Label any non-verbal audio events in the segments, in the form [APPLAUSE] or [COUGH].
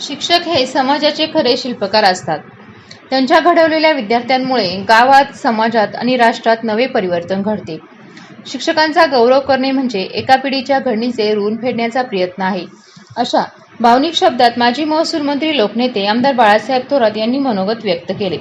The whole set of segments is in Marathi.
शिक्षक हे समाजाचे खरे शिल्पकार असतात. त्यांच्या घडवलेल्या विद्यार्थ्यांमुळे गावात समाजात आणि राष्ट्रात नवे परिवर्तन घडते. शिक्षकांचा गौरव करणे म्हणजे एका पिढीच्या घडणीचे ऋण फेडण्याचा प्रयत्न आहे. अशा भावनिक शब्दात माजी महसूल मंत्री लोकनेते आमदार बाळासाहेब थोरात यांनी मनोगत व्यक्त केले.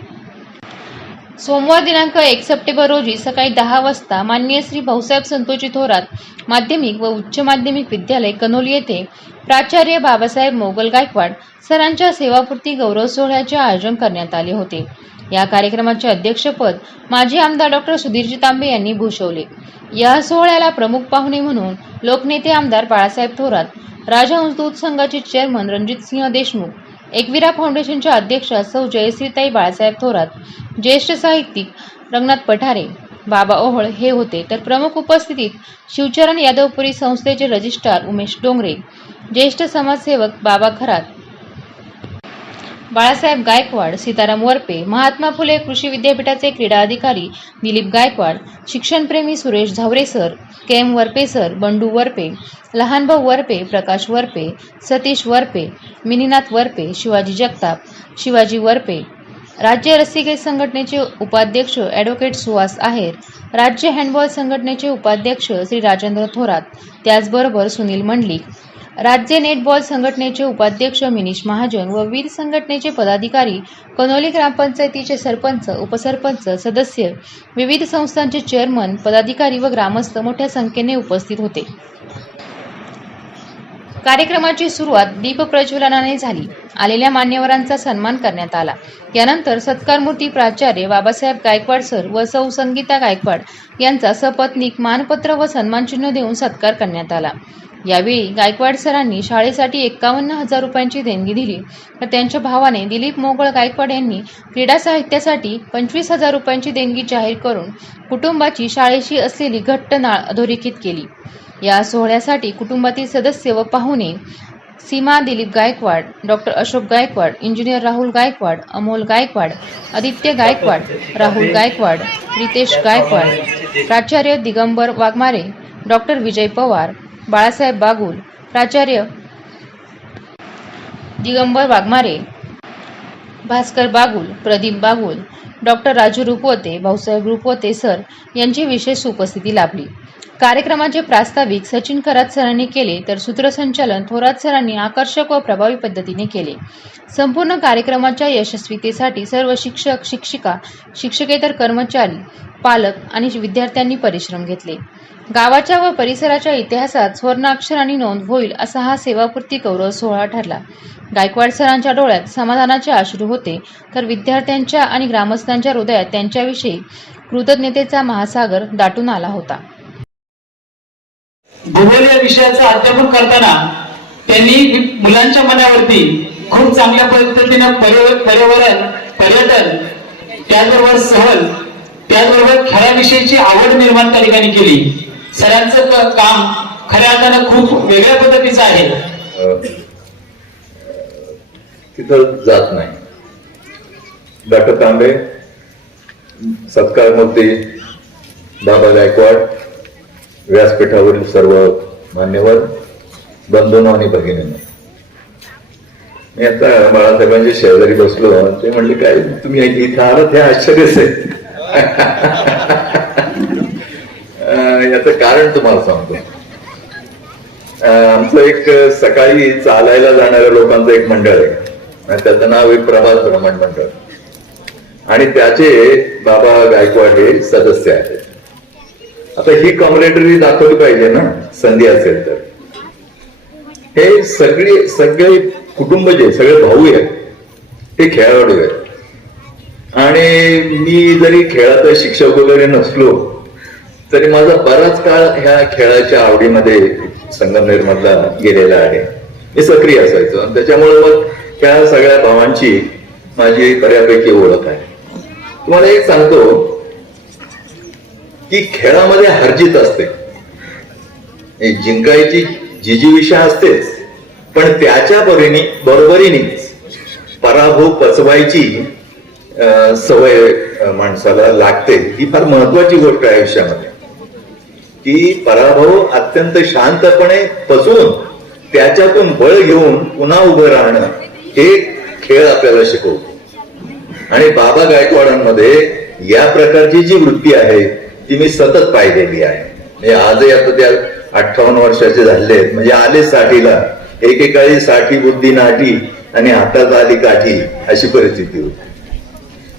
सोमवार दिनांक एक सप्टेंबर रोजी सकाळी दहा वाजता माननीय श्री भाऊसाहेब संतोषी थोरात माध्यमिक व उच्च माध्यमिक विद्यालय कनोली येथे प्राचार्य बाबासाहेब मोगल गायकवाड सरांच्या सेवापूर्ती गौरव सोहळ्याचे आयोजन करण्यात आले होते. या कार्यक्रमाचे अध्यक्षपद माजी आमदार डॉक्टर सुधीरजी तांबे यांनी भूषवले. या सोहळ्याला प्रमुख पाहुणे म्हणून लोकनेते आमदार बाळासाहेब थोरात राजा दूध संघाचे चेअरमन रणजित सिंह देशमुख एकविरा फाउंडेशनच्या अध्यक्षा सौ जयश्रीताई बाळासाहेब थोरात ज्येष्ठ साहित्यिक रंगनाथ पठारे बाबा ओहळ हे होते. तर प्रमुख उपस्थितीत शिवचरण यादवपुरी संस्थेचे रजिस्ट्रार उमेश डोंगरे ज्येष्ठ समाजसेवक बाबा खरात. बाळासाहेब गायकवाड सीताराम वरपे महात्मा फुले कृषी विद्यापीठाचे क्रीडा अधिकारी Dilip Gaikwad शिक्षणप्रेमी Suresh Zaware sir K M Varpe sir Bandu Varpe Lahanbhau Varpe Prakash Varpe Satish Varpe Mininath Varpe Shivaji Jagtap Shivaji Varpe. राज्य रस्सीखेच संघटनेचे उपाध्यक्ष ॲडव्होकेट सुहास आहेर राज्य हँडबॉल संघटनेचे उपाध्यक्ष श्री राजेंद्र थोरात त्याचबरोबर सुनील मंडलिक राज्य नेटबॉल संघटनेचे उपाध्यक्ष मिनिश महाजन व वीर संघटनेचे पदाधिकारी कनोली ग्रामपंचायतीचे सरपंच उपसरपंच सदस्य विविध संस्थांचे चेअरमन पदाधिकारी व ग्रामस्थ मोठ्या संख्येने उपस्थित होते. कार्यक्रमाची सुरुवात दीप प्रज्वलनाने झाली. आलेल्या मान्यवरांचा सन्मान करण्यात आला. यानंतर सत्कारमूर्ती प्राचार्य बाबासाहेब गायकवाड सर व सौ संगीता गायकवाड यांचा सपत्नीक मानपत्र व सन्मानचिन्ह देऊन सत्कार करण्यात आला. यावेळी गायकवाड सरांनी शाळेसाठी एक्कावन्न हजार रुपयांची देणगी दिली. तर त्यांच्या भावाने दिलीप मोगळ गायकवाड यांनी क्रीडा साहित्यासाठी पंचवीस हजार रुपयांची देणगी जाहीर करून कुटुंबाची शाळेशी असलेली घट्ट नाळ अधोरेखित केली. या सोहळ्यासाठी कुटुंबातील सदस्य व पाहुणे सीमा दिलीप गायकवाड डॉक्टर अशोक गायकवाड इंजिनियर राहुल गायकवाड अमोल गायकवाड आदित्य गायकवाड राहुल गायकवाड रितेश गायकवाड प्राचार्य दिगंबर वाघमारे डॉक्टर विजय पवार बाळासाहेब बागुल प्राचार्य दिगंबर वाघमारे भास्कर बागुल प्रदीप बागुल डॉक्टर राजू रुपवते भाऊसाहेब रुपवते सर यांची विशेष उपस्थिती लाभली. कार्यक्रमाचे प्रास्ताविक सचिन खरात सरांनी केले तर सूत्रसंचालन थोरात सरांनी आकर्षक व प्रभावी पद्धतीने केले. संपूर्ण कार्यक्रमाच्या यशस्वीतेसाठी सर्व शिक्षक शिक्षिका शिक्षकेतर कर्मचारी पालक आणि विद्यार्थ्यांनी परिश्रम घेतले. गावाच्या व परिसराच्या इतिहासात स्वर्णाक्षरांनी नोंद होईल असा हा सेवापूर्ती गौरव सोहळा ठरला. गायकवाड सरांच्या डोळ्यात समाधानाचे अश्रू होते तर विद्यार्थ्यांच्या आणि ग्रामस्थांच्या हृदयात त्यांच्याविषयी कृतज्ञतेचा महासागर दाटून आला होता. भूगोल या विषयाचं अध्यापन करताना त्यांनी मुलांच्या मनावरती खूप चांगल्या पद्धतीनं पर्यावरण पर्यटन त्याचबरोबर सहल त्याचबरोबर खेळाविषयीची आवड निर्माण त्या ठिकाणी केली. सरांचं काम खऱ्या अर्थानं खूप वेगळ्या पद्धतीचं आहे. तिथं जात नाही. डॉक्टर तांबे सत्कारमूर्ती बाबा गायकवाड व्यासपीठावरील सर्व मान्यवर बंधून आणि भगिनींनो मी आता बाळासाहेबांच्या शेजारी बसलो ते म्हणले काय तुम्ही इथं आलात हे आश्चर्यच आहे. याचं कारण तुम्हाला सांगतो. आमचं एक सकाळी चालायला जाणाऱ्या लोकांचं एक मंडळ आहे. त्याचं नाव आहे प्रभात भ्रमण मंडळ. आणि त्याचे बाबा गायकवाड हे सदस्य आहेत. आता ही कॉम्रेडरी दाखवली पाहिजे ना संधी असेल तर. हे सगळे सगळे कुटुंब जे सगळे भाऊ आहेत ते खेळाडू आहेत. आणि मी जरी खेळाचा शिक्षक वगैरे नसलो तरी माझा बराच काळ ह्या खेळाच्या आवडीमध्ये संगमनेर मधला गेलेला आहे. मी सक्रिय असायचो. आणि त्याच्यामुळे मग त्या सगळ्या भावांची माझी बऱ्यापैकी ओळख आहे. तुम्हाला एक सांगतो की खेळामध्ये हरजीत असते. जिंकायची जिजीविषा असतेच पण त्याच्या बरोबरीने पराभव पचवायची अं, सवय माणसाला लागते. ही फार महत्वाची गोष्ट आहे आयुष्यामध्ये. की पराभव अत्यंत शांतपणे पचवून त्याच्यातून बळ घेऊन पुन्हा उभं राहणं हे खेळ आपल्याला शिकवतो. आणि बाबा गायकवाडांमध्ये या प्रकारची जी वृत्ती आहे ती मी सतत पाहिलेली आहे. म्हणजे आजही आता त्या अठ्ठावन्न वर्षाचे झाले आहेत म्हणजे आले साठीला एकेकाळी साठी बुद्धी नाटी आणि हातात आली काठी अशी परिस्थिती होती.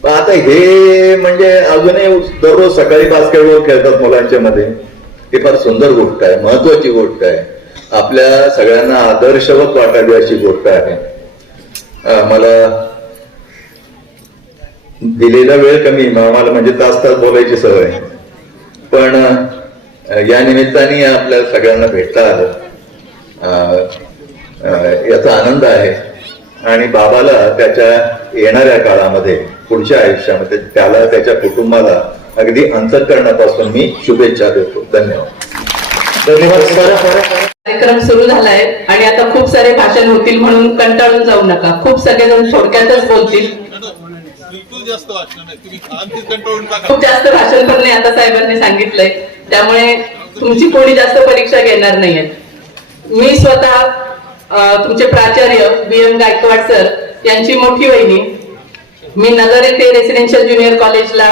पण आता हे म्हणजे अजूनही दररोज सकाळी बास्केटबॉल खेळतात मुलांच्या मध्ये ही फार सुंदर गोष्ट आहे महत्वाची गोष्ट आहे. आपल्या सगळ्यांना आदर्शवत वाटावी अशी गोष्ट आहे. मला दिलेला वेळ कमी मला म्हणजे तास तास बोलायची सवय. पण या निमित्ताने आपल्या सगळ्यांना भेटता आलं. अं, याचा आनंद आहे. आणि बाबाला त्याच्या येणाऱ्या काळामध्ये पुढच्या आयुष्यामध्ये त्याला त्याच्या कुटुंबाला अगदी अंतकरणापासून मी शुभेच्छा देतो. धन्यवाद. धन्यवाद. कार्यक्रम सुरू झालाय आणि आता खूप सारे भाषण होतील म्हणून कंटाळून जाऊ नका. खूप सगळेजण थोडक्यातच बोलतील. खूप जास्त भाषण पण नाही आता साहेबांनी सांगितलंय. त्यामुळे तुमची कोणी जास्त परीक्षा घेणार नाहीये. मी स्वतः तुमचे प्राचार्य बी एम गायकवाड सर यांची मोठी वहिनी. मी नगर येथे रेसिडेन्शियल ज्युनियर कॉलेजला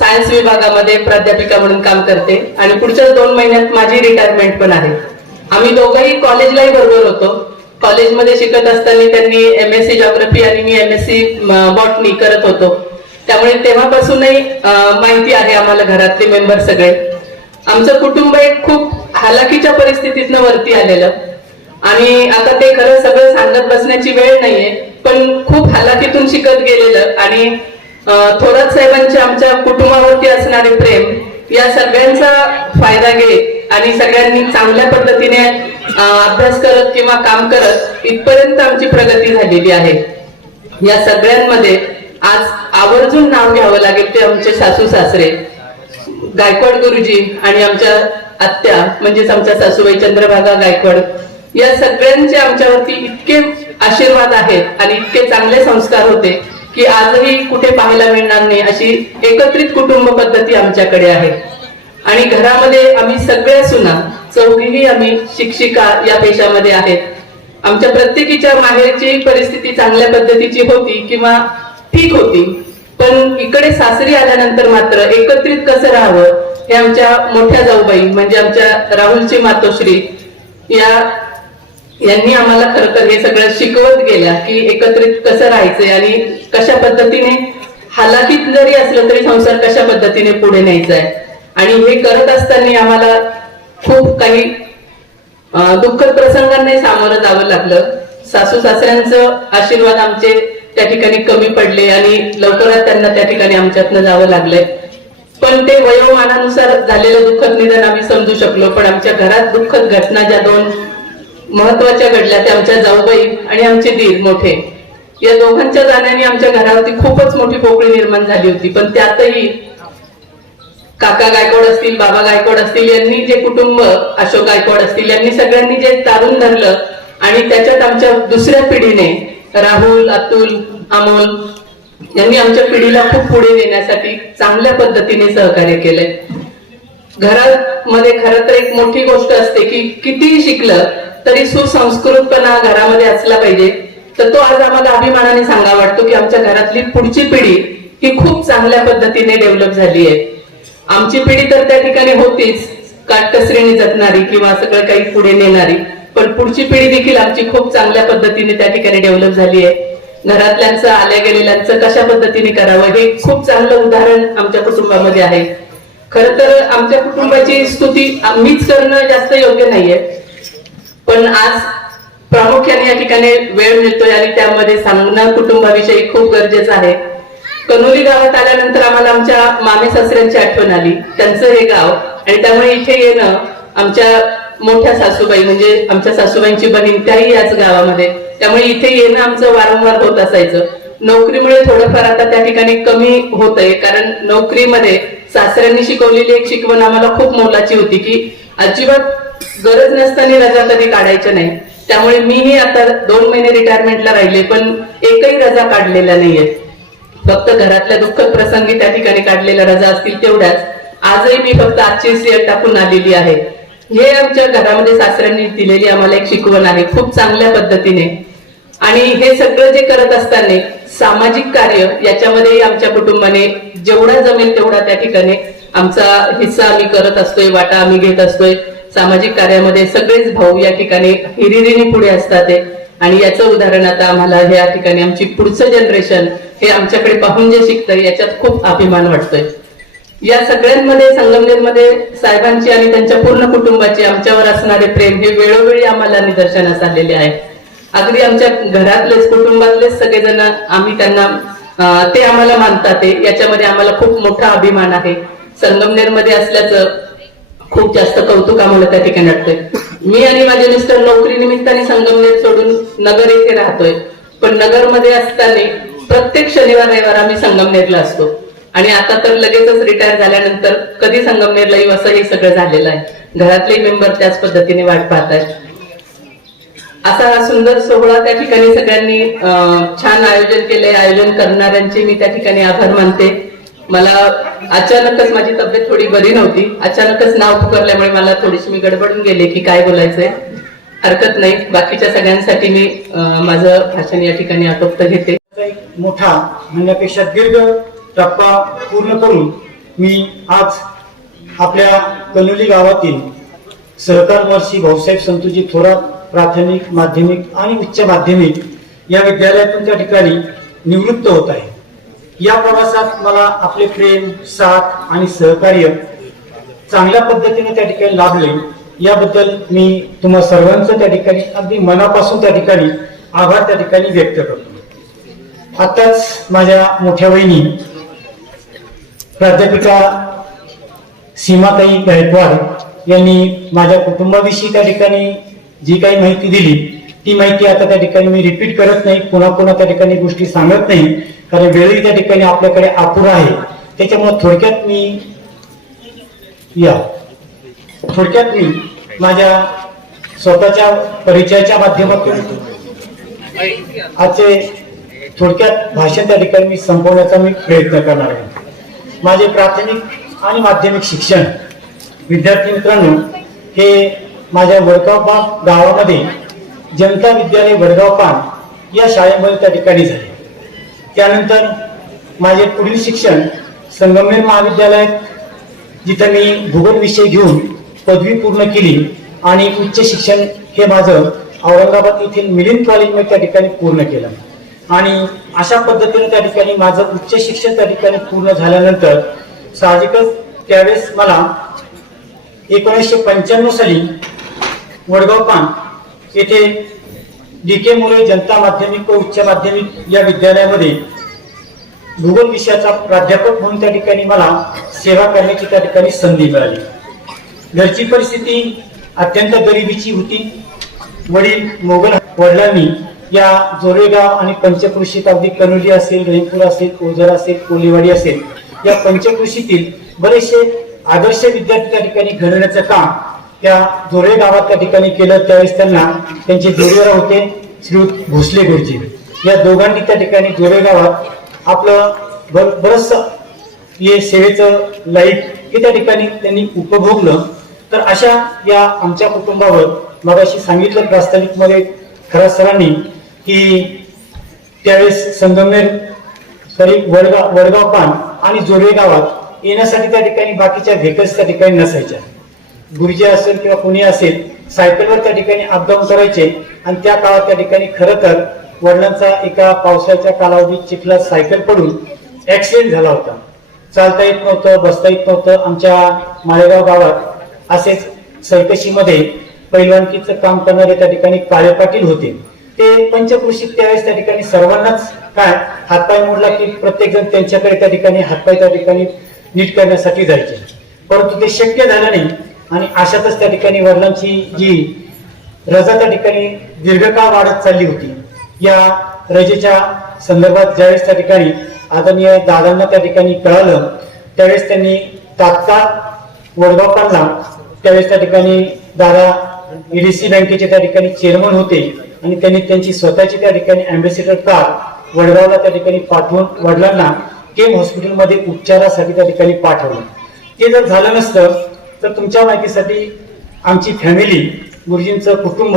सायन्स विभागामध्ये प्राध्यापिका म्हणून काम करते आणि पुढच्याच दोन महिन्यात माझी रिटायरमेंट पण आहे. आम्ही दोघंही कॉलेजलाही बरोबर होतो. कॉलेजमध्ये शिकत असताना त्यांनी एम एस सी जॉग्रफी आणि मी एम एस सी बॉटनी करत होतो. त्यामुळे तेव्हापासूनही माहिती आहे आम्हाला घरातले मेंबर सगळे. आमचं कुटुंब एक खूप हालाकीच्या परिस्थितीतनं वरती आलेलं. आणि आता ते खरं सगळं सांगत बसण्याची वेळ नाहीये पण खूप हालाकीतून शिकत गेलेलं आणि थोरात साहेबांचे आमच्या कुटुंबावरती असणारे प्रेम या सगळ्यांचा फायदा घेत आणि सगळ्यांनी चांगल्या पद्धतीने अभ्यास करत किंवा काम करत इथपर्यंत आमची प्रगती झालेली आहे. या सगळ्यांमध्ये आज आवर्जून नाव घ्यावं लागेल ते आमचे सासू सासरे गायकवाड गुरुजी आणि आमच्या आत्या म्हणजेच आमच्या सासूबाई चंद्रभागा गायकवाड या सगळ्यांचे आमच्यावरती इतके आशीर्वाद आहेत आणि इतके चांगले संस्कार होते. की आजही कुठे पाहायला मिळणार नाही अशी एकत्रित कुटुंब पद्धती आमच्याकडे आहे. आणि घरामध्ये आम्ही सगळ्या सुना चौघीही आम्ही शिक्षिका या पेशामध्ये आहेत. आमच्या प्रत्येकीच्या माहेरची परिस्थिती चांगल्या पद्धतीची होती किंवा ठीक होती पण इकडे सासरी आल्यानंतर मात्र एकत्रित कसं राहावं हे आमच्या मोठ्या जाऊबाई म्हणजे आमच्या राहुलची मातोश्री या यांनी आम्हाला खरं तर हे सगळं शिकवत गेल्या की एकत्रित कसं राहायचंय आणि कशा पद्धतीने हालाकीत जरी असलं तरी संसार कशा पद्धतीने पुढे न्यायचा आहे आणि हे करत असताना आम्हाला खूप काही दुःखद प्रसंगांनाही सामोरं जावं लागलं. सासू सासऱ्यांचं आशीर्वाद आमचे त्या ठिकाणी कमी पडले आणि लवकरच त्यांना त्या ठिकाणी आमच्यातनं जावं लागलंय. पण ते वयोमानानुसार झालेलं दुःखद निधन आम्ही समजू शकलो पण आमच्या घरात दुःखद घटना ज्या दोन महत्त्वाच्या घडल्या त्या आमच्या जाऊबाई आणि आमचे दीर मोठे. या दोघांच्या जाण्याने आमच्या घरावरती खूपच मोठी पोकळी निर्माण झाली होती. पण त्यातही काका गायकवाड असतील बाबा गायकवाड असतील यांनी जे कुटुंब अशोक गायकवाड असतील यांनी सगळ्यांनी जे तारून धरलं आणि त्याच्यात आमच्या दुसऱ्या पिढीने राहुल अतुल अमोल यांनी आमच्या पिढीला खूप पुढे नेण्यासाठी चांगल्या पद्धतीने सहकार्य केलंय. घरामध्ये खर तर एक मोठी गोष्ट असते की कितीही शिकलं तरी सुसंस्कृतपणा घरामध्ये असला पाहिजे. तर तो आज आम्हाला अभिमानाने सांगा वाटतो की आमच्या घरातली पुढची पिढी ही खूप चांगल्या पद्धतीने डेव्हलप झाली आहे. आमची पिढी तर त्या ठिकाणी होतीच काटकसरीने जपणारी किंवा सगळं काही पुढे नेणारी. पण पुढची पिढी देखील आमची खूप चांगल्या पद्धतीने त्या ठिकाणी डेव्हलप झाली आहे. घरातल्यांचं आल्या गेलेल्यांचं कशा पद्धतीने करावं हे खूप चांगलं उदाहरण आमच्या कुटुंबामध्ये आहे. खर तर आमच्या कुटुंबाची स्तुती आम्हीच करणं जास्त योग्य नाहीये. पण आज प्रामुख्याने या ठिकाणी वेळ मिळतोय आणि त्यामध्ये सांगणं कुटुंबाविषयी खूप गरजेचं आहे. कनोली गावात आल्यानंतर आम्हाला आमच्या मामे सासऱ्यांची आठवण आली. त्यांचं हे गाव आणि त्यामुळे इथे येणं आमच्या मोठ्या सासूबाई म्हणजे आमच्या सासूबाईंची बहीण त्याही याच गावामध्ये. त्यामुळे इथे येणं आमचं वारंवार होत असायचं. नोकरीमुळे थोडंफार आता त्या ठिकाणी कमी होत आहे कारण नोकरीमध्ये सासऱ्यांनी शिकवलेली एक शिकवण आम्हाला खूप मोलाची होती की अजिबात गरज नसताना रजा कधी काढायच्या नाही. त्यामुळे मीही आता दोन महिने रिटायरमेंटला राहिले पण एकही रजा काढलेल्या नाहीये फक्त घरातल्या दुःखद प्रसंगी त्या ठिकाणी काढलेल्या रजा असतील तेवढ्याच. आजही मी फक्त आजची सीएल टाकून आलेली आहे. हे आमच्या घरामध्ये सासऱ्यांनी दिलेली आम्हाला एक शिकवण आहे खूप चांगल्या पद्धतीने. आणि हे सगळं जे करत असताना सामाजिक कार्य याच्यामध्येही आमच्या कुटुंबाने जेवढा जमेल तेवढा त्या ठिकाणी आमचा हिस्सा आम्ही करत असतोय वाटा आम्ही घेत असतोय. सामाजिक कार्यामध्ये सगळेच भाऊ या ठिकाणी हिरिरीने पुढे असतात आणि याचं उदाहरण आता आम्हाला या ठिकाणी आमची पुढचं जनरेशन हे आमच्याकडे पाहून जे शिकतं याच्यात खूप अभिमान वाटतोय. या सगळ्यांमध्ये संगमनेरमध्ये साहेबांची आणि त्यांच्या पूर्ण कुटुंबाची आमच्यावर असणारे प्रेम हे वेळोवेळी आम्हाला निदर्शनास आलेले आहे. अगदी आमच्या घरातलेच कुटुंबातलेच सगळेजण आम्ही त्यांना ते आम्हाला मानतात याच्यामध्ये आम्हाला खूप मोठा अभिमान आहे. संगमनेरमध्ये असल्याचं खूप जास्त कौतुक आम्हाला त्या ठिकाणी वाटतंय. मी आणि माझे मिस्टर नोकरी निमित्ताने संगमनेर सोडून नगर येथे राहतोय. पण नगरमध्ये असताना प्रत्येक शनिवार रविवार आम्ही संगमनेरला असतो. आणि आता तर लगेचच रिटायर झाल्यानंतर कधी संगमनेरला येऊ असं हे सगळं झालेलं आहे. घरातले मेंबर त्याच पद्धतीने वाट पाहत आहेत असा हा सुंदर सोहळा त्या ठिकाणी सगळ्यांनी छान आयोजन केलंय. आयोजन करणाऱ्यांचे मी त्या ठिकाणी आभार मानते. मला अचानकच माझी तब्येत थोडी बरी नव्हती. अचानकच नाव पुकारल्यामुळे मला थोडीशी मी गडबडून गेले की काय बोलायचंय. हरकत नाही. बाकीच्या सगळ्यांसाठी मी माझं भाषण या ठिकाणी आटोपत घेते. मोठा म्हणण्यापेक्षा दीर्घ टप्पा पूर्ण करून मी आज आपल्या कलोली गावातील सहकार वर्षी भाऊसाहेब संतोजी थोरात प्राथमिक माध्यमिक आणि उच्च माध्यमिक या विद्यालयातून त्या ठिकाणी निवृत्त होत आहे या प्रवासात मला आपले प्रेम साथ आणि सहकार्य चांगल्या पद्धतीने त्या ठिकाणी लाभले. याबद्दल मी तुम्हा सर्वांचं त्या ठिकाणी अगदी मनापासून त्या ठिकाणी आभार त्या ठिकाणी व्यक्त करतो. आताच माझ्या मोठ्या वहिनी प्राध्यापिका सीमाताई गायकवाड यांनी माझ्या कुटुंबाविषयी त्या ठिकाणी जी काही माहिती दिली ती माहिती आता त्या ठिकाणी मी रिपीट करत नाही पुन्हा पुन्हा त्या ठिकाणी गोष्टी सांगत नाही. कारण वेळही त्या ठिकाणी आपल्याकडे अपुरा आहे. त्याच्यामुळे थोडक्यात मी या. थोडक्यात मी माझ्या स्वतःच्या परिचयाच्या माध्यमातून आजचे थोडक्यात भाषण त्या ठिकाणी मी संपवण्याचा मी प्रयत्न करणार आहे. माझे प्राथमिक आणि माध्यमिक शिक्षण विद्यार्थी मित्रांनो हे माझ्या वडगाव गावामध्ये जनता विद्यालय वडगाव पान या शाळेमध्ये त्या ठिकाणी झाले. त्यानंतर माझे पुढील शिक्षण संगमनेर महाविद्यालयात जिथं मी भूगोल विषय घेऊन पदवी पूर्ण केली आणि उच्च शिक्षण हे माझं औरंगाबाद येथील मिलिंद कॉलेजमध्ये त्या ठिकाणी पूर्ण केलं. आणि अशा पद्धतीने त्या ठिकाणी माझं उच्च शिक्षण त्या ठिकाणी पूर्ण झाल्यानंतर साहजिकच त्यावेळेस मला एकोणीसशे पंच्याण्णव साली वडगाव पान येथे डी के जनता माध्यमिक व उच्च माध्यमिक या विद्यालयामध्ये भूगोल विषयाचा प्राध्यापक म्हणून त्या ठिकाणी मला सेवा करण्याची त्या ठिकाणी संधी मिळाली. घरची परिस्थिती अत्यंत गरिबीची होती. वडील मोगल वडिलांनी या जोरेगाव आणि पंचकृषीत अगदी कनोली असेल रहीपूर असेल ओझर असेल कोलीवाडी असेल या पंचकृषीतील बरेचसे आदर्श विद्यार्थी त्या ठिकाणी घडवण्याचं काम त्या जोरे गावात त्या ठिकाणी केलं त्यावेळेस त्यांना त्यांचे जोडीवर होते श्री भोसले गुरुजी. या दोघांनी त्या ठिकाणी जोरे गावात आपलं बर बरंचसं हे सेवेचं लाईफ हे त्या ठिकाणी त्यांनी उपभोगलं. तर अशा या आमच्या कुटुंबावर मगाशी सांगितलं प्रास्ताविकमध्ये खरा सरांनी की त्यावेळेस संगमेर सॉरी वडगाव वडगाव पान आणि जोरे गावात येण्यासाठी त्या ठिकाणी बाकीच्या व्हेकल्स त्या ठिकाणी नसायच्या. गुरुजी असेल किंवा कुणी असेल सायकलवर त्या ठिकाणी अपडाऊन करायचे आणि त्या काळात त्या ठिकाणी खरं तर वडिलांचा एका पावसाळ्याच्या कालावधीत चिखलात सायकल पडून ऍक्सिडेंट झाला होता. चालता येत नव्हतं बसता येत नव्हतं आमच्या माळेगाव गावात असेच सैकशीमध्ये पैलवानकीचं काम करणारे त्या ठिकाणी काळे पाटील होते. ते पंचकृषीत त्यावेळेस त्या ठिकाणी सर्वांनाच काय हातपाय मोडला की प्रत्येक जण त्यांच्याकडे त्या ठिकाणी हातपाय त्या ठिकाणी नीट करण्यासाठी जायचे. परंतु ते शक्य झालं नाही. आणि अशातच त्या ठिकाणी वडिलांची जी रजा त्या ठिकाणी दीर्घकाळ वाढत चालली होती या रजेच्या संदर्भात ज्यावेळेस त्या ठिकाणी आदरणीय दादांना त्या ठिकाणी कळालं त्यावेळेस त्यांनी तात्काळ वडगाव काढला त्यावेळेस त्या ठिकाणी दादा ईडीसी बँकेचे त्या ठिकाणी चेअरमन होते आणि त्यांनी त्यांची स्वतःची त्या ठिकाणी अँबॅसिडर कार वडगावला त्या ठिकाणी पाठवून वडिलांना केम हॉस्पिटलमध्ये उपचारासाठी त्या ठिकाणी पाठवलं. ते जर झालं नसतं तर तुमच्या माहितीसाठी आमची फॅमिली गुरुजींचं कुटुंब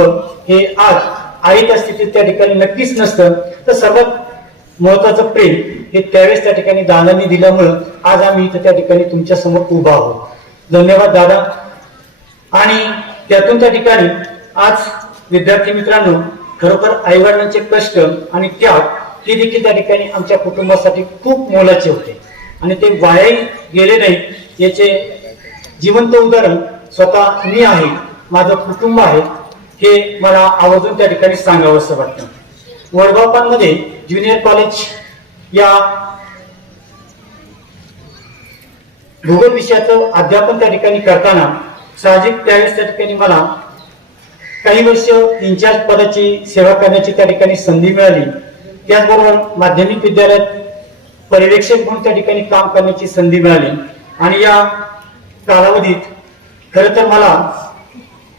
हे आज आई त्या स्थितीत त्या ठिकाणी नक्कीच नसतं. तर सर्वात महत्वाचं प्रेम हे त्यावेळेस त्या ठिकाणी दादांनी दिल्यामुळं आज आम्ही इथं त्या ठिकाणी तुमच्यासमोर उभा आहोत. धन्यवाद दादा. आणि त्यातून त्या ठिकाणी आज विद्यार्थी मित्रांनो खरोखर आईवडिलांचे कष्ट आणि त्याग हे देखील त्या ठिकाणी आमच्या कुटुंबासाठी खूप मोलाचे होते. आणि ते वाया गेले नाही याचे जिवंत उदाहरण स्वतः मी आहे माझं कुटुंब आहे हे मला आवर्जून त्या ठिकाणी सांगावं असं वाटतं. वडगावपांमध्ये ज्युनियर कॉलेज या भूगोल विषयाचं अध्यापन त्या ठिकाणी करताना साहजिक त्यावेळेस त्या ठिकाणी मला काही वर्ष इन्चार्ज पदाची सेवा करण्याची त्या ठिकाणी संधी मिळाली. त्याचबरोबर माध्यमिक विद्यालयात पर्यवेक्षक म्हणून त्या ठिकाणी काम करण्याची संधी मिळाली. आणि या कालावधीत. खरं तर मला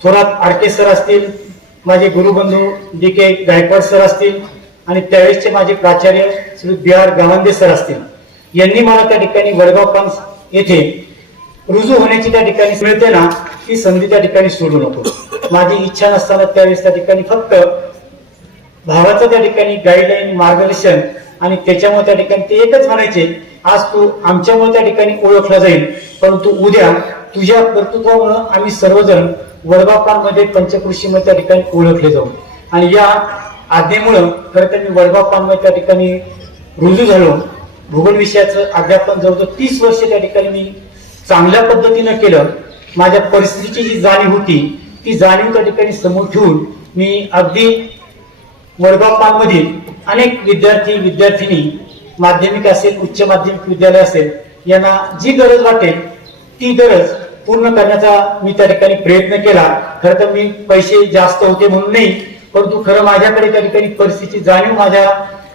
थोरात आडके सर असतील माझे गुरुबंधू डी के गायकवाड सर असतील आणि त्यावेळेसचे माझे प्राचार्य Shri B R Gawande sir असतील. यांनी मला त्या ठिकाणी वडगाव पान्स येथे रुजू होण्याची त्या ठिकाणी मिळते ना ती संधी त्या ठिकाणी सोडू नको. माझी इच्छा नसताना त्यावेळेस त्या ठिकाणी फक्त भावाचं त्या ठिकाणी गाईडलाईन मार्गदर्शन आणि त्याच्यामुळे त्या ठिकाणी ते एकच म्हणायचे आज तू आमच्यामुळे त्या ठिकाणी ओळखला जाईल परंतु उद्या तुझ्या कर्तृत्वामुळं आम्ही सर्वजण वडबापांमध्ये पंचकृषीमध्ये त्या ठिकाणी ओळखले जाऊ. आणि या आज्ञेमुळं खरं तर मी वडगावपानमध्ये त्या ठिकाणी रुजू झालो. भूगोल विषयाचं अध्यापन जवळजवळ तीस वर्ष त्या ठिकाणी मी चांगल्या पद्धतीनं केलं. माझ्या परिस्थितीची जी जाणीव होती ती जाणीव त्या ठिकाणी समोर ठेवून मी अगदी वडबापांमधील अनेक विद्यार्थी विद्यार्थिनी माध्यमिक असेल उच्च माध्यमिक विद्यालय असेल यांना जी गरज वाटेल ती गरज पूर्ण करण्याचा मी त्या ठिकाणी प्रयत्न केला. खरं तर मी पैसे जास्त होते म्हणून नाही परंतु खरं माझ्याकडे त्या ठिकाणी परिस्थितीची जाणीव माझ्या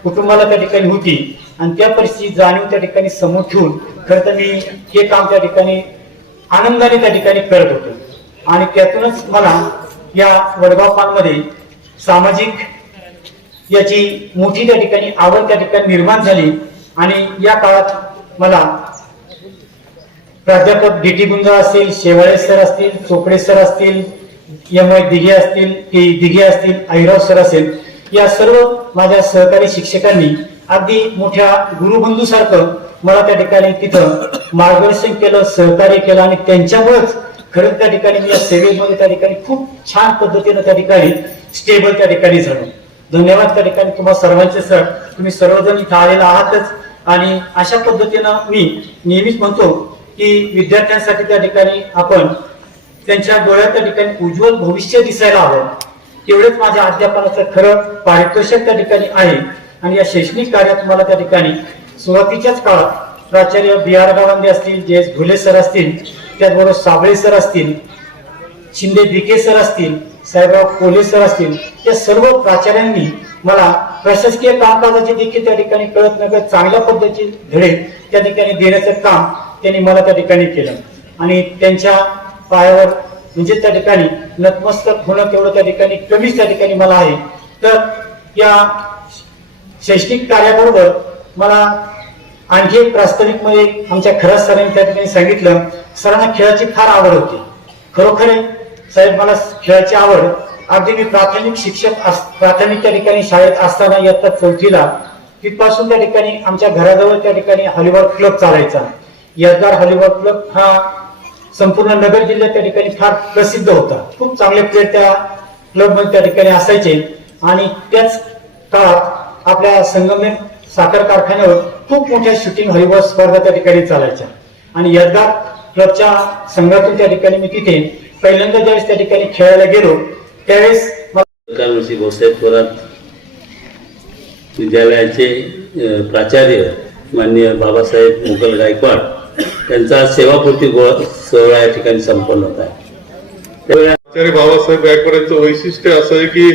कुटुंबाला त्या ठिकाणी होती. आणि त्या परिस्थितीची जाणीव त्या ठिकाणी समोर ठेवून खरं तर मी हे काम त्या ठिकाणी आनंदाने त्या ठिकाणी करत होतो. आणि त्यातूनच मला या वडगावपानमध्ये सामाजिक याची मोठी त्या ठिकाणी आवड त्या ठिकाणी निर्माण झाली. आणि या काळात मला प्राध्यापक डी टी गुंजा असतील शेवाळे सर असतील चोपडे सर असतील एम आय दिघे असतील टी दिघे असतील आईराव सर असेल या सर्व माझ्या सहकारी शिक्षकांनी अगदी मोठ्या गुरुबंधू सारखं मला त्या ठिकाणी तिथं मार्गदर्शन केलं सहकार्य केलं आणि त्यांच्यामुळेच खरंच त्या ठिकाणी मी या सेवेमध्ये त्या ठिकाणी खूप छान पद्धतीनं त्या ठिकाणी स्टेबल त्या ठिकाणी झालो. धन्यवाद त्या ठिकाणी तुम्हा सर्वांचे सर तुम्ही सर्वजण इथं आलेला आहातच आणि अशा पद्धतीनं मी नेहमीच म्हणतो की विद्यार्थ्यांसाठी त्या ठिकाणी आपण त्यांच्या डोळ्यात त्या ठिकाणी उज्ज्वल भविष्य दिसायला हवं. तेवढेच माझ्या अध्यापनाचं खरं पारितोषिक त्या ठिकाणी आहे. आणि या शैक्षणिक कार्यात मला त्या ठिकाणी सुरुवातीच्याच काळात प्राचार्य बी आर गावंदे असतील जे एस घुले सर असतील त्याचबरोबर साबळे सर असतील शिंदे बिके सर असतील साहेबराव कोले सर असतील या सर्व प्राचार्यांनी मला प्रशासकीय कामकाजाची देखील त्या ठिकाणी कळत न कळत चांगल्या पद्धतीचे धडे त्या ठिकाणी देण्याचं काम त्यांनी मला त्या ठिकाणी केलं. आणि त्यांच्या पायावर म्हणजे त्या ठिकाणी नतमस्तक होणं तेवढं त्या ठिकाणी कमीच त्या ठिकाणी मला आहे. तर या शैक्षणिक कार्याबरोबर मला आणखी एक प्रास्ताविकमध्ये आमच्या खरात सरांनी त्या ठिकाणी सांगितलं. सरांना खेळाची फार आवड होती. खरोखर साहेब मला खेळाची आवड. अगदी मी प्राथमिक शिक्षक अस- प्राथमिक त्या ठिकाणी शाळेत असताना इयत्ता चौथीला तिथपासून त्या ठिकाणी आमच्या घराजवळ त्या ठिकाणी हॉलीबॉल क्लब चालायचा. यजदार हॉलीबॉल क्लब हा संपूर्ण नगर जिल्ह्यात त्या ठिकाणी फार प्रसिद्ध होता. खूप चांगले प्लेयर त्या क्लबमध्ये त्या ठिकाणी असायचे. आणि त्याच काळात आपल्या संगमेर साखर कारखान्यावर खूप मोठ्या शूटिंग हॉलीबॉल स्पर्धा त्या ठिकाणी चालायच्या. आणि यजदार क्लबच्या संघातून त्या ठिकाणी मी तिथे पहिल्यांदा ज्यावेळेस त्या ठिकाणी खेळायला गेलो त्यावेळेस मला भाऊसाहेब विद्यालयाचे प्राचार्य माननीय बाबासाहेब मुघल गायकवाड त्यांचा सेवापूर्ती सोहळा या ठिकाणी संपन्न होत आहे. आचार्य बाबासाहेब गायकवाडांचं वैशिष्ट्य असं आहे की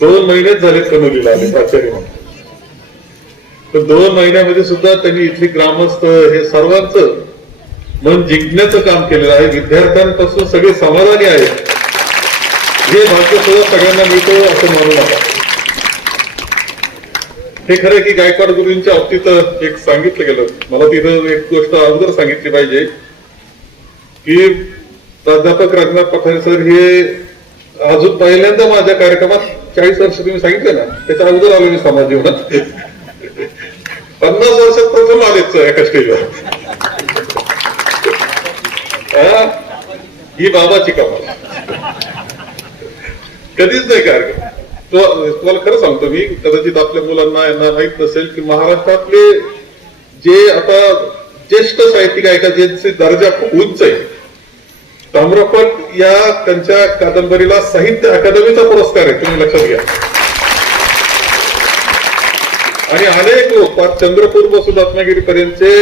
दोन महिनेच झाले कनोलीला आले आचार्य तर दोन महिन्यामध्ये सुद्धा त्यांनी इथली ग्रामस्थ हे सर्वांचं मन जिंकण्याचं काम केलेलं आहे. विद्यार्थ्यांपासून सगळे समाधानी आहेत. हे भाग्य सुद्धा सगळ्यांना मिळतो असं म्हणू नका. हे खरं की गायकवाड गुरुजींच्या बाबतीत एक सांगितलं गेलं. मला तिथं एक गोष्ट अगोदर सांगितली पाहिजे की प्राध्यापक रंगनाथ पठारे सर हे अजून पहिल्यांदा माझ्या कार्यक्रमात चाळीस वर्ष तुम्ही सांगितलं ना त्याच्या अगोदर आलो मी समाज जीवनात. पन्नास वर्षात प्रथम आलेच एका स्टेजवर ही बाबाची कमाल. कधीच नाही कार्यक्रम. तुम्हाला खरं सांगतो मी कदाचित आपल्या मुलांना यांना माहीत नसेल की महाराष्ट्रातले जे आता ज्येष्ठ साहित्यिक आहे का ज्यांचे दर्जा खूप उंच आहे. ताम्रपट या त्यांच्या कादंबरीला साहित्य अकादमीचा पुरस्कार आहे तुम्ही लक्षात घ्या. आणि अनेक लोक चंद्रपूरपासून रत्नागिरी पर्यंतचे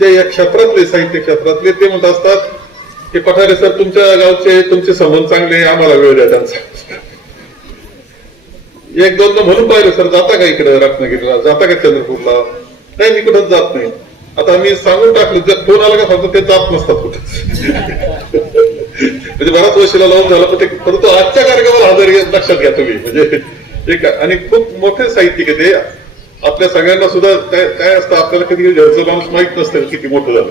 जे या क्षेत्रातले साहित्य क्षेत्रातले ते म्हणत असतात की पठारे सर तुमच्या गावचे तुमचे संबंध चांगले आम्हाला वेळ द्या त्यांचा. एक दोनदा म्हणून पाहिलं सर जाता का इकडे रत्नागिरीला? जाता का चंद्रपूरला? नाही मी कुठंच जात नाही. आता मी सांगून टाकलं जर फोन आला का सांगतो ते जात नसतात कुठे [LAUGHS] म्हणजे बराच वर्षीला लावून झालं पण ते परंतु आजच्या कार्यक्रमाला हजर लक्षात घ्या तुम्ही. म्हणजे एक आणि खूप मोठे साहित्यिक आहे ते. आपल्या सगळ्यांना सुद्धा काय काय असतं आपल्याला कधी घरचं माणूस माहीत नसतं किती मोठं झालं.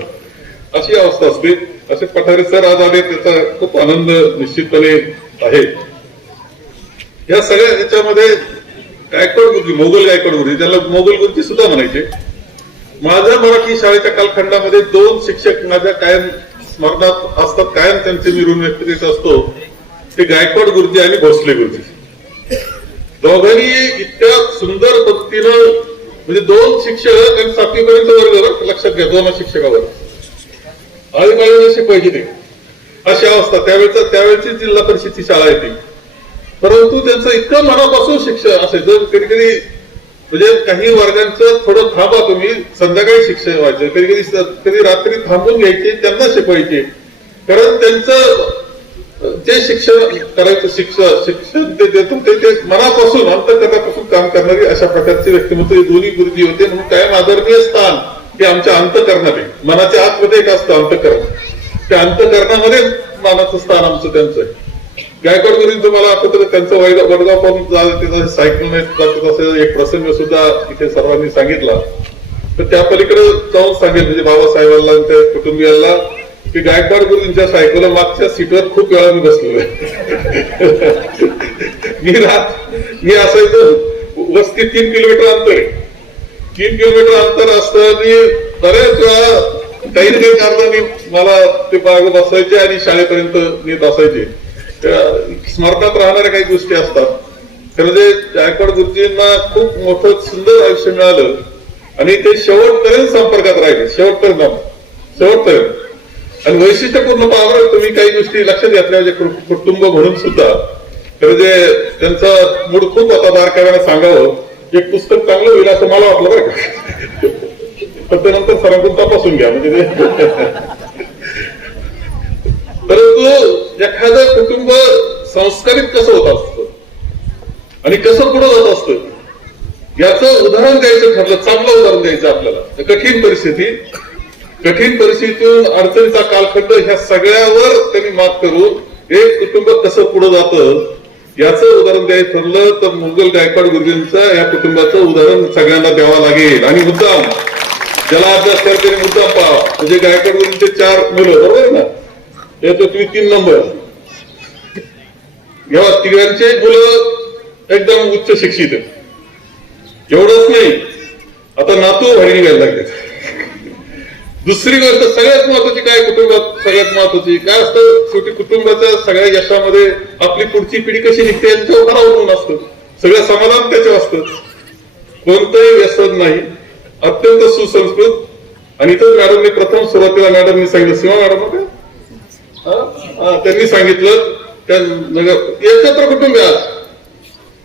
अशी अवस्था असते. असे पठारे सर आज आले त्याचा खूप आनंद निश्चितपणे आहे. या सगळ्या याच्यामध्ये गायकवाड गुरुजी मोगल गायकवाड गुरुजी त्याला मोगल गुरुजी सुद्धा म्हणायचे. माझ्या मराठी शाळेच्या कालखंडामध्ये दोन शिक्षक माझ्या कायम स्मरणात असतात कायम त्यांचे मी ऋण व्यक्त करीत असतो. ते गायकवाड गुरुजी आणि भोसले गुरुजी. दोघांनी इतक्या सुंदर पद्धतीनं म्हणजे दोन शिक्षक आणि सातवीपर्यंत वर्ग लक्षात घ्या दोन शिक्षकावर. आळीपाळीने शिकवायची ते अशी अवस्था. त्यावेळेचा त्यावेळेची जिल्हा परिषदची शाळा आहे ती. परंतु त्यांचं इतकं मनापासून शिक्षण असायचं कधी कधी म्हणजे काही वर्गांचं थोडं थांबा तुम्ही संध्याकाळी शिक्षण व्हायचं. कधी कधी कधी रात्री थांबून घ्यायचे त्यांना शिकवायचे. कारण त्यांचं जे शिक्षण करायचं शिक्षण शिक्षण ते देतो ते ते मनापासून अंतकरणापासून काम करणारी अशा प्रकारचे व्यक्तिमत्व दोन्ही गुरुजी होते. म्हणून कायम आदरणीय स्थान हे आमच्या अंतकरणात आहे मनाच्या आतमध्ये एक असतं अंतकरण. त्या अंतकरणामध्ये मानाचं स्थान आमचं त्यांचं आहे. गायकवाड गुरुजी मला आठवतं त्यांचं वैद- वडगाव पण जा- सायकलने जात असं एक प्रसंग सुद्धा इथे सर्वांनी सांगितला. तर त्या पलीकडे जाऊन सांगेल म्हणजे बाबासाहेबांना आणि त्या कुटुंबियांना की गायकवाड गुरुजींच्या सायकल मागच्या सीटवर खूप वेळा मी बसलेलो आहे मी राहत मी असायचं वस्ती तीन किलोमीटर अंतर आहे. तीन किलोमीटर अंतर असतं बऱ्याच वेळा काही ना काही कारणाने मला ते बाग बसायचे आणि शाळेपर्यंत मी बसायचे. स्मरणात राहणाऱ्या काही गोष्टी असतात. तर म्हणजे गायकवाड गुरुजींना खूप मोठं सुंदर आयुष्य मिळालं आणि ते शेवटपर्यंत संपर्कात राहिले. शेवटपर्यंत शेवटपर्यंत. आणि वैशिष्ट्यपूर्ण पाहणार तुम्ही काही गोष्टी लक्षात घेतल्या म्हणजे कुटुंब म्हणून सुद्धा. तर म्हणजे त्यांचा मूड खूप होता बारकाव्याने सांगावं. एक पुस्तक चांगलं होईल असं मला वाटलं बरं का. [LAUGHS] पण त्यानंतर सरांकडून तपासून घ्या म्हणजे ते परंतु एखादं कुटुंब संस्कारित कसं होत असतं? आणि कसं पुढे जात असतं? याचं उदाहरण द्यायचं ठरलं चांगलं उदाहरण द्यायचं आपल्याला. कठीण परिस्थिती. कठीण परिस्थितीतून अडचणीचा कालखंड ह्या सगळ्यावर त्यांनी मात करून एक कुटुंब कसं पुढे जातं याचं उदाहरण द्यायचं ठरलं तर मुघल गायकवाड गुरुजींचं या कुटुंबाचं उदाहरण सगळ्यांना द्यावं लागेल. आणि मुद्दाम ज्याला अभ्यास करते मुद्दाम पहा. म्हणजे गायकवाड गुरुजींचे चार मुलं बरोबर आहे ना? याचं तुम्ही तीन नंबर. या तिघांचे मुलं एकदम उच्च शिक्षित आहेत. एवढंच नाही आता नातू भारी निघायला लागले दुसरी गोष्ट सगळ्यात महत्वाची काय कुटुंबात सगळ्यात महत्वाची काय असतं? शेवटी कुटुंबाच्या सगळ्या यशामध्ये आपली पुढची पिढी कशी निघते यांच्यावर फार अवलंबून असतं. सगळं समाधान त्याच्यावर असतं. कोणतंही व्यसन नाही. अत्यंत सुसंस्कृत आणि इथं मॅडमने प्रथम सुरुवातीला मॅडमनी सांगितलं सीमा मॅडम हा? त्यांनी सांगितलं एकत्र म्हणजे कुटुंब आज.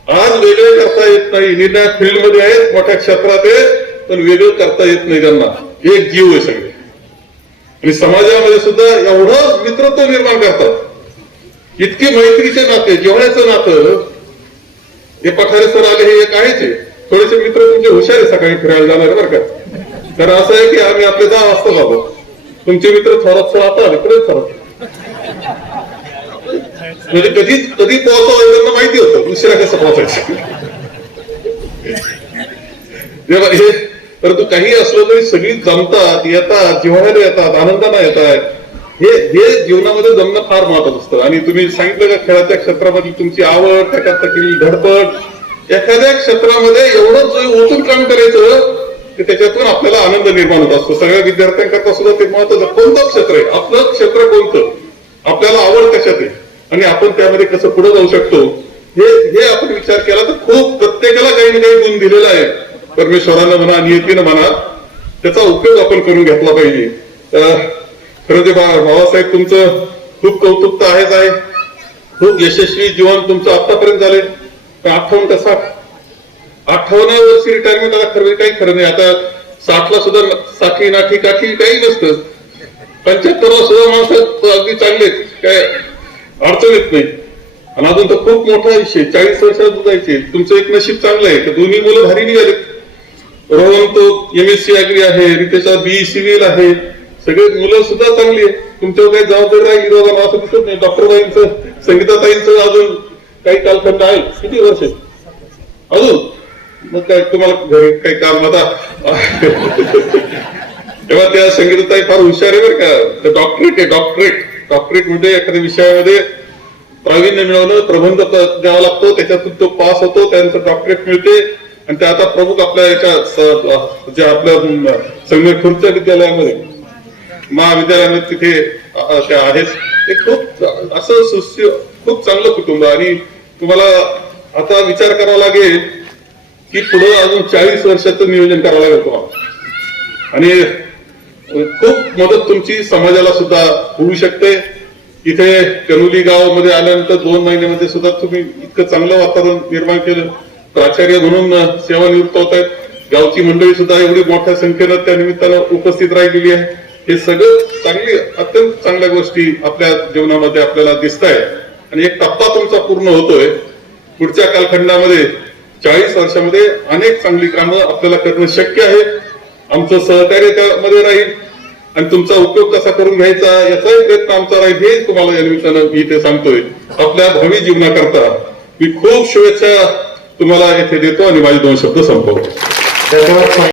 आज वेगळे करता येत नाही. निर्णय फील्डमध्ये आहेत मोठ्या क्षेत्रात आहेत पण वेगळं करता येत नाही त्यांना. एक जीव आहे सगळे. आणि समाजामध्ये सुद्धा एवढं मित्रत्व निर्माण करतात. इतके मैत्रीचे नाते जेवणाचं नातं. हे पठारे सर आले हे एक आहेच आहे. थोडेसे मित्र तुमचे हुशार आहे सकाळी फिरायला जाणार बरं का. कारण असं आहे की आम्ही आपले दहा वाजता जातो. तुमचे मित्र थोरात सर आता आले परत थोरात. म्हणजे कधी कधी पोहोचावं त्यांना माहिती होतं. उशिरा कसं पोहोचायचं? हे परंतु काही असलं तरी सगळी जमतात येतात जिव्हाळ्याला येतात आनंदाने येतात. हे हे जीवनामध्ये जमणं फार महत्वाचं असतं. आणि तुम्ही सांगितलं का खेळाच्या क्षेत्रामधली तुमची आवड त्याच्यात केली धडपड. एखाद्या क्षेत्रामध्ये एवढं ओतून काम करायचं की त्याच्यातून आपल्याला आनंद निर्माण होत असतो. सगळ्या विद्यार्थ्यांकरता सुद्धा ते महत्वाचं कोणतं क्षेत्र आहे? आपलं क्षेत्र कोणतं? आपल्याला आवड कशात आहे? आणि आपण त्यामध्ये कसं पुढे जाऊ शकतो हे हे आपण विचार केला तर खूप प्रत्येकाला काही ना काही गुण दिलेला आहे. परमेश्वरानं म्हणा नियतीनं म्हणा त्याचा उपयोग आपण करून घेतला पाहिजे. खरं ते बाबासाहेब तुमचं खूप कौतुक तर आहेच आहे. खूप यशस्वी जीवन तुमचं आतापर्यंत झाले आठवण कसा? साठ वर्षी रिटायरमेंट आता खरं म्हणजे काही खरं नाही. आता साठला सुद्धा साठी नाठी काठी काही नसतं. पंच्याहत्तरला सुद्धा माणसं अगदी चांगलेत काय अडचण येत नाही. आणि अजून तर खूप मोठा विषय चाळीस वर्षात जायचे तुमचं एक नशीब चांगलं आहे. तर दोन्ही मुलं भारी निघालेत. रोहन तो एम एस सी अग्री आहे रितेशा बी सिव्हिल आहे. सगळे मुलं सुद्धा चांगली आहे तुमच्यावर काही जबाबदारी राहिली असं दिसत नाही. डॉक्टर बाईंचं संगीताताईंचं अजून काही कालखंड आहे. किती वर्ष अजून? मग काय तुम्हाला घरी काही काम आता? [LAUGHS] तेव्हा त्या संगीताताई फार हुशार आहे बरं का. डॉक्टरेट आहे डॉक्टरेट डॉक्टरेट म्हणजे एखाद्या विषयामध्ये प्रावीण्य मिळवणं प्रबंध द्यावा लागतो त्याच्यातून तो पास होतो त्यांचं डॉक्टरेट मिळते. आणि ते आता प्रमुख आपल्या याच्या जे आपल्या अं, खुर्च्या विद्यालयामध्ये महाविद्यालयामध्ये तिथे आहेत. ते खूप असं सुस्य खूप चांगलं कुटुंब आणि तुम्हाला आता विचार करावा लागेल की पुढे अजून चाळीस वर्षाचं नियोजन करावं लागेल तुम्हाला. आणि खूप मदत तुमची समाजाला सुद्धा होऊ शकते. इथे कनुली गावामध्ये आल्यानंतर दोन महिन्यामध्ये सुद्धा तुम्ही इतकं चांगलं वातावरण निर्माण केलं. प्राचार्य म्हणून सेवानिवृत्त होत आहेत. गावची मंडळी सुद्धा एवढी मोठ्या संख्येनं त्या निमित्तानं उपस्थित राहिलेली आहे. हे सगळं चांगली अत्यंत चांगल्या गोष्टी आपल्या जीवनामध्ये आपल्याला दिसत आहे आणि एक टप्पा तुमचा पूर्ण होतोय. पुढच्या कालखंडामध्ये चाळीस वर्षामध्ये अनेक चांगली कामं आपल्याला करणं शक्य आहे. आमचं सहकार्य त्यामध्ये राहील. आणि तुमचा उपयोग कसा करून घ्यायचा याचाही प्रयत्न आमचा राहील हे तुम्हाला या निमित्तानं मी इथे सांगतोय. आपल्या भावी जीवनाकरता मी खूप शुभेच्छा तुम्हाला येथे देतो आणि माझे दोन शब्द संपवतो.